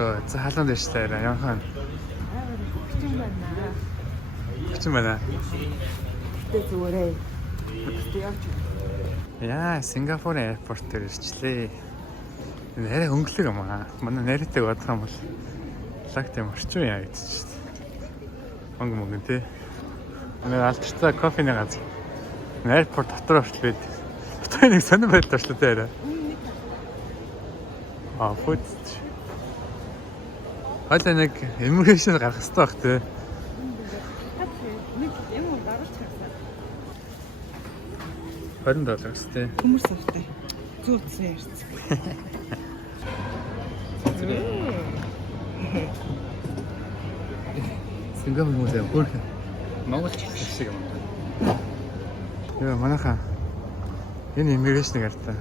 Йоо, за халуун дэвшлээ явах нь. Хүчин байна. Хүчин байна. Тэ зүгээрээ. Тэ явж. Яа, Сингапурын аэропорт дээр ирчлээ. Нэрээ өнгөлөг юм аа. Манай нэртэйг бодох юм бол лагт юм орчин яа гэж чинь. Мөнгө тий. Манай алдартай кофений газар. Аэропорт дотор орчлоо. Дотор нэг сонир байдал орчлоо тий. Аа, фут. Хойно нэг immigration гарах хэрэгтэй байх тий. Нэг юм уу дараач хасаа. $20 тий. Хүмүүс автай. Зүүцсэн ярьц. Сингапур хүмүүс бүр Монгол шиг юм. Яа, манайхаа энэ immigration гартаа.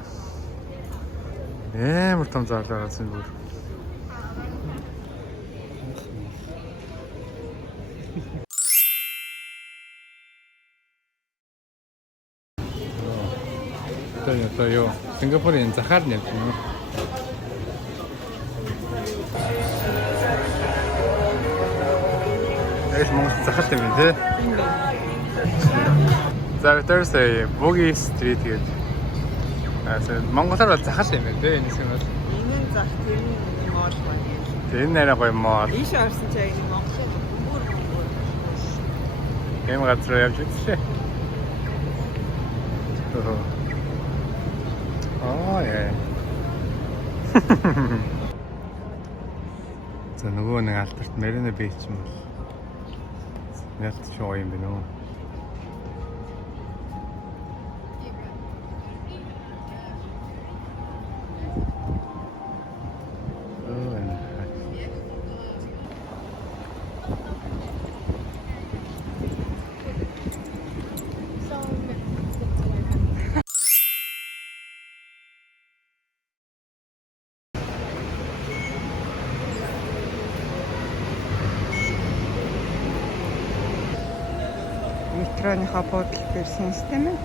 Амар том зарлаа гэсэн бүр. Одоо юу Сингапурын захаар нэм юм. Эс Монгол захаар юм тий. За Thursday Boogie Street гэдэг. Монголоор бол захаар юм байна тий. Энэ юм бол. Энэ зах тийм моол байна. Энэ нэрээ гоё моол. Ийш орсон чи энэ Монголын бүр. Эм газар явж үзлээ. Аа яа. За нөгөө нэг алдарт Marina Beach юм бол. Ялт шоо юм бэ нөө. Метроныхаа бодол бэрсэн систем ээ.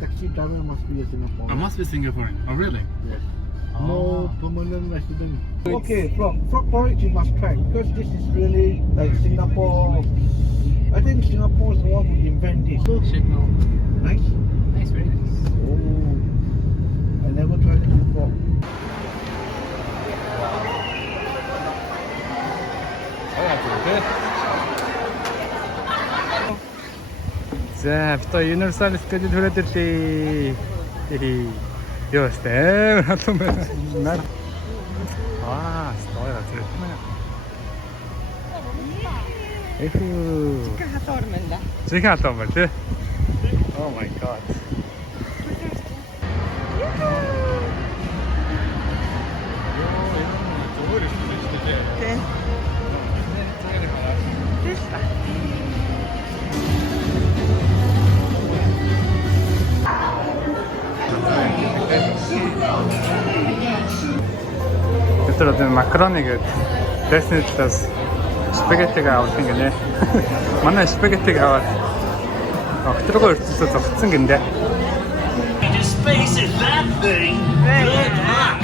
Taxi driver must be a Singaporean. I must be Singaporean. Oh really? Yes. No permanent resident. Okay, frog porridge you must try because this is really like Singapore. I think Singapore is the one who invented this. Signal. Nice. Nice, very nice. Oh, I never tried it before. За, битээ Universal Studio төрөөд ирлээ. Юу сте? Хатсан байна. Нар. Аа, стоя зэрэг. Эхүү. Чика хатаар мэн да. Чика хатаар мэн тий. Oh my god. Тэ. Тэс. Тэр одоо макароны гэдэг дэсний талаас спагеттиг авах юм гинэ. Манай спагеттиг аваад окторгоо өртөлөө зогцсон гиндэ. Space is that thing. Good luck.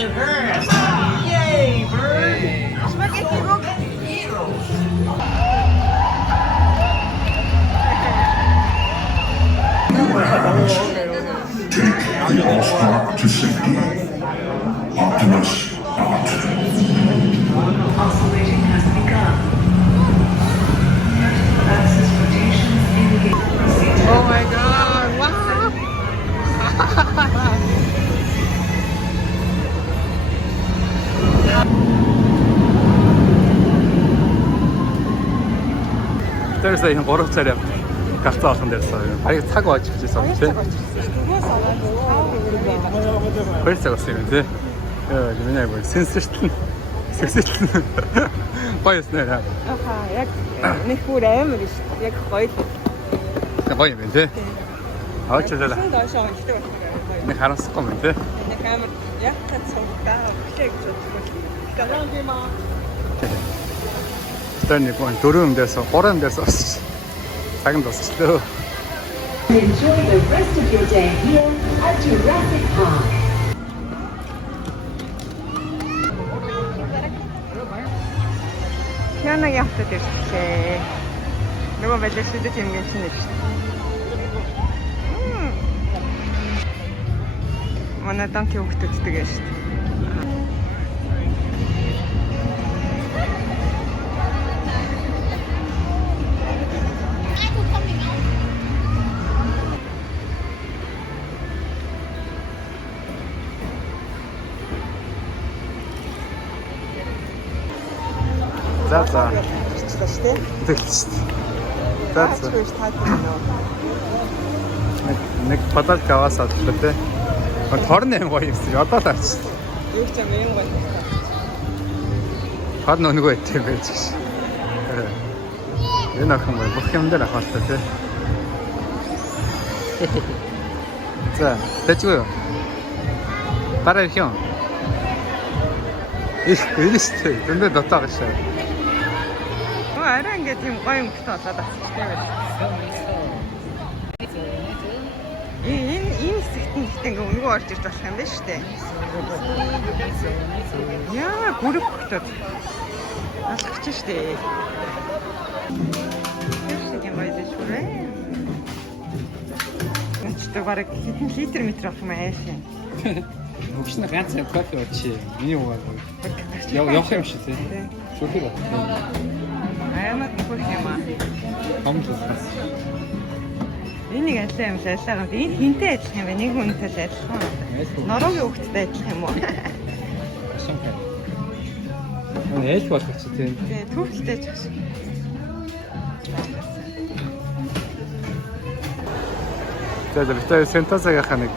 To her. Yay, bird. Spaghetti rook. Take the star to safety. Optimus out. Oscillation has begun. Axis rotation engaged. Oh my god, wow! Тэр сая 3 цаг явт. Галцаа олон дээрсэн. Баяр цаг болж ирчихсэн юм тий. Баяр цаг болсон юм тий. Миний яг сенсэртэл Сэксэлтэн. Гоё юм нэ. Аха яг нэг бүр амар биш. Яг гоё л. Гоё юм тий. Аачлаа. Доош онцтой байна. Нэг харамсахгүй юм тий. Нэг амар яг цогтаа өглөө гэж бодсон. Гарантима. Тэний гон 4 өндөөс 3 өндөөс осч. Цагт осчлоо. Enjoy the rest of your day here at Jurassic Park. Яна явтад ирлээ. Нөгөө балиашдад юм гэж нэг шүү. Манай данти хөвгтөддөг ээ шүү. За. Ирчихлээ шүү дээ. Тэгэлч. За. Чүш таатай нөө. Нэг подалк аваасаа л тий. Торн юм гоё юмс. Одоо л авч. Юу ч юм гоё. Хад нөгөө итгэв байж гэж. Энэ охин гоё бүх юм дээр авах хэрэгтэй тий. За, тэжгүй юу? Барай хион. Их хэлсэн. Тэндээ дотоо гашаа. Арай ингээд юм гоё өнгөтэй болоод авчихсан юм байна. Энэ хэсэгт нь гэхдээ ингээ өнгөө орж ирж болох юм байна шүү дээ. Яа, гүрэх хөтөд. Алхач шүү дээ. Хэсэг юм гоё дэш хүрээ. Өчтөр бараг хэдэн литр метр авах юм аашаа. Өгшнө ганц кофе очие. Миний уу. Явах юм шиг тий. Шүхэр. Аймаг нөхөх юм аа. Хамтлаас. Энийг аллаа юм шалаа. Энэ хинтэй адилхан юм байна. Нэг хүнтэй л адилхан. Норогийн хөвгттэй адилхан юм уу? Ээлж болох ч тийм. Тий, түүхтэй ч бас. Тэгээд Сентосагийн нэг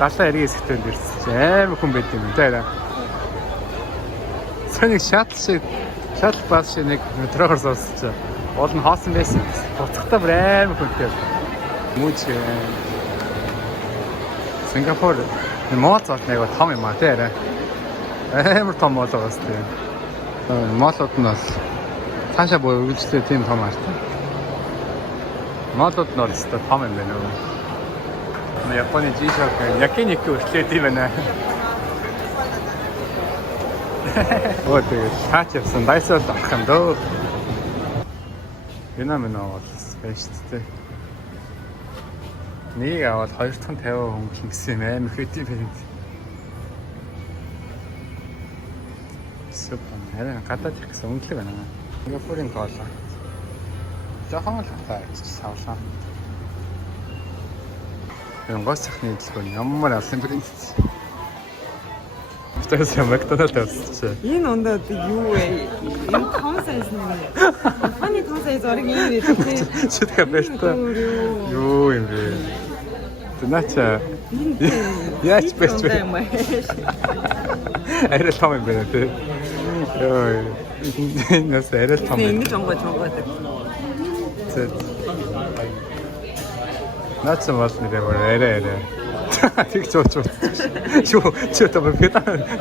далаа эргээ хэсэгтээ ирсэн чи амар хүн байд юм тий. Соник шатл бас шиг нэг метроор сонсч. Уул нь хоосон байсан. Буцахтаа амар хүнтэй. Мууч Сингапур моцот нэг том юм аа тий. Амар том болоос тий. Молууд нь бол цаашаа буй үргэлжлээ тийм том артай. Молууд нь бол өстой том юм байна уу. Японы G-Shock Yakiniku хүртлээ тийм байна. Оо тэгээ шаач явсан дайсаад авах юм дөө. Юнамын бол байж тээ. Нэг аваад 250 хөнгөлн гэсэн амар хэдий байна. Супер. Харин гадаад их гэсэн өнгөлөг байна. Сингапурын кола. Жохон л хатаач савлаа. Гос цахны дэлгүүр ямар алсын брэнд. Тэс юм Макдоналдс. Энэ ондоо юу вэ? Энэ том сайз юм. Фаны том сайз ориг юм ээ. Читгэ бэстэ. Юу юм бэ? Тэнача. Яач бэст вэ? Арай том юм байна тий. Йоо. Нас арай том. Ингэж онгож. Зэт. Наач бол нэрээ арай. Тэг чууч. Чуу та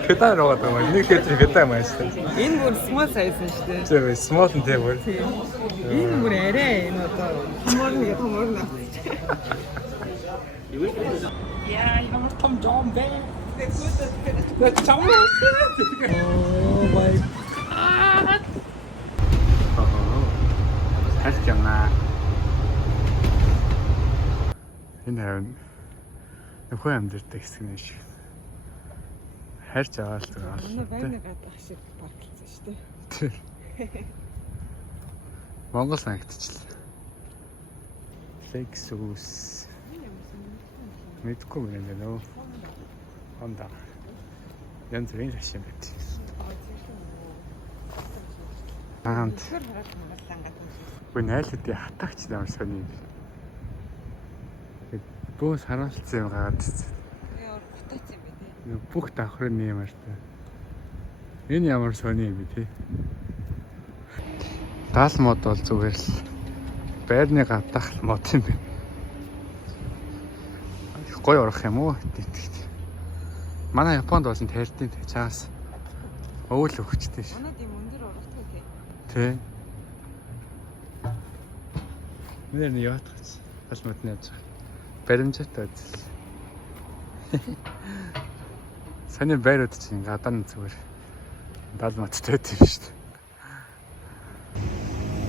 педал руугаад байгаа. Нэг хэтрэг педал маш шүү. Энэ бүр small size нь шүү дээ. Тэгээ small нь тэгээ бүр. Энэ бүр арай энэ одоо томорно. Яа, ямар том жом бэ? Тэг чам. Oh my. Хаскана. Энэ нөхөө амьдэрдэг хэсэг нэ шиг. Харж аваа л байгаа л. Энэ байна гадах шиг парклцсан шүү дээ. Монгол санагдчихлаа. Lexus. Мэдгүй юм байна нөө. Honda. Янз бүрийн машин байт. Аамт. Гүн айлтдээ хатагч амар сони. Бөөс харамсалсан юм гаад. Яа, бутаац юм бэ тий. Бүх давхрын юм аа шүү дээ. Энэ ямар сони юм бэ те. Гал мод бол зүгээр л байрны гадаах мод юм бэ. Гой орох юм уу? Тэтгэж. Манай Японд болсон тайлтын чаас өвөл өгчтэй ш. Манайд юм өндөр урагтай тий. Тэ. Нэр нь яатгач. Бас модны яаж. Баримжаатай үзэл. Саний байрууд чинь гадаа нь зүгээр. Дал модтой тийм шүү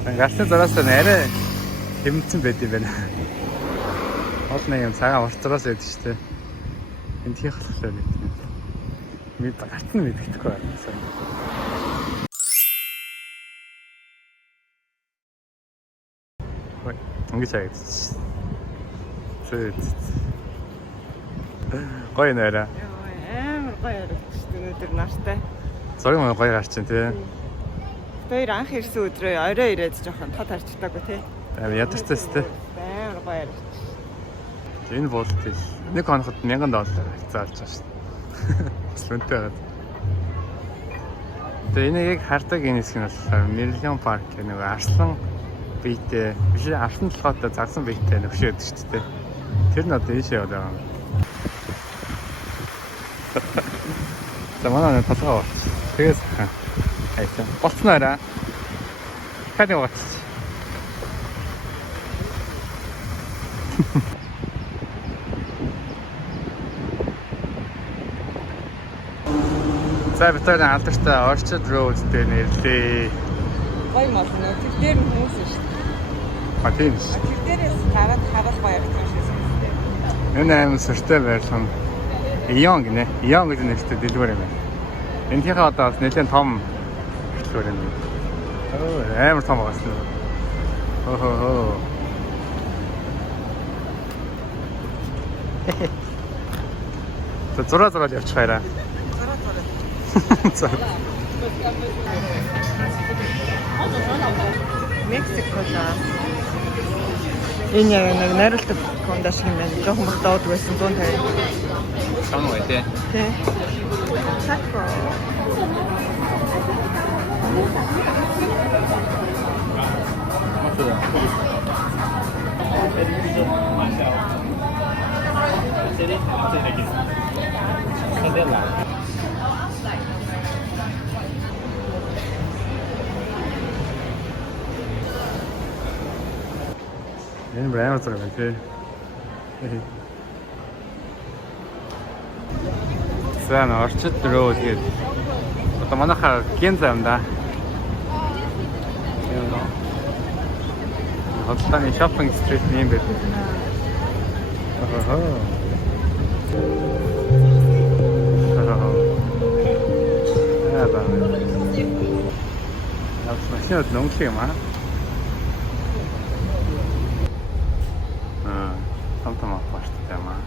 дээ. Гасны зараас нь арай хэмцэн байд юм байна. Олон юм цагаан урцраас байдаг шүү дээ. Энд хийх болохоор нэг юм. Мэд гарт нь мэддэхгүй байна. Ой, ингэж хайгдчих. Зөө. Гоё нэрэ. Амар гоё харагдчих өнөөдөр нартай. Зураг мөн гоё гарч чинь тий. Тэр анх ирсэн өдрөө орой ирээд жоохон тод харчтаагүй тий. Амар ядарчтай шүү дээ. Амар гоё харагдчих. Энэ болт тий. Нэг хоногт $1000 заалж байгаа шүү дээ. Сүнтэй байгаад. Тэгээ энийг яг хардаг энэ хэсэг нь болохоор Мерлион парк гэх нэг арслан биетэй биш арслан толгойтой загсан биетэй нөхшөөд шүү дээ. Тэр нь одоо ийшээ яваад байгаа юм. За манай толгой болч. Тэгээс хайсан. Болцноораа. Хадаа болч. За битүүр алдартай Orchard Road дээр нэрлээ. Гоё машин нөө тэр дээр нь хүмүүс шүү дээ. А тийм ш. Тэр дээрээс хараад харах гоё харагдаж байна. Энэ аим сүртэй байрлал. Ион гинэ. Ион гэдэг нэртэй дэлгүүр юм байна. Энэхээ одоо бас нэлээд том дэлгүүр юм. Амар том багс нь. Охоо. Зураг явчих хайраа. За. Мексикода энэ яг найруулдаг кондо шиг юм байна. Жохон бах доод байсан 150. Сан уу тий. Тий. Тако. Энэ брэнд зэрэг байна тий. Сан Orchard Road гэдэг. Одоо манайхаа Генза юм да. Хотланы шопинг стрит юм байна. Ахаа. Яа. Машинад нөнгөлөг юм аа. Тамтам авахтай юм аа.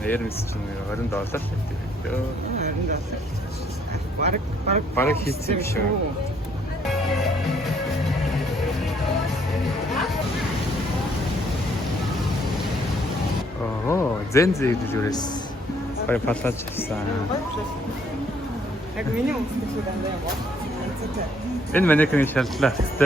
Нэрмэс чинь $20 л гэдэг. $20. Бараг хийцээ биш үү? Оо, зэнзээ дэлгүүрээс гоё палаж хийсэн. Яг миний өмсөх шиг дандаа юм уу? Энэ манекены шалтлаа тест.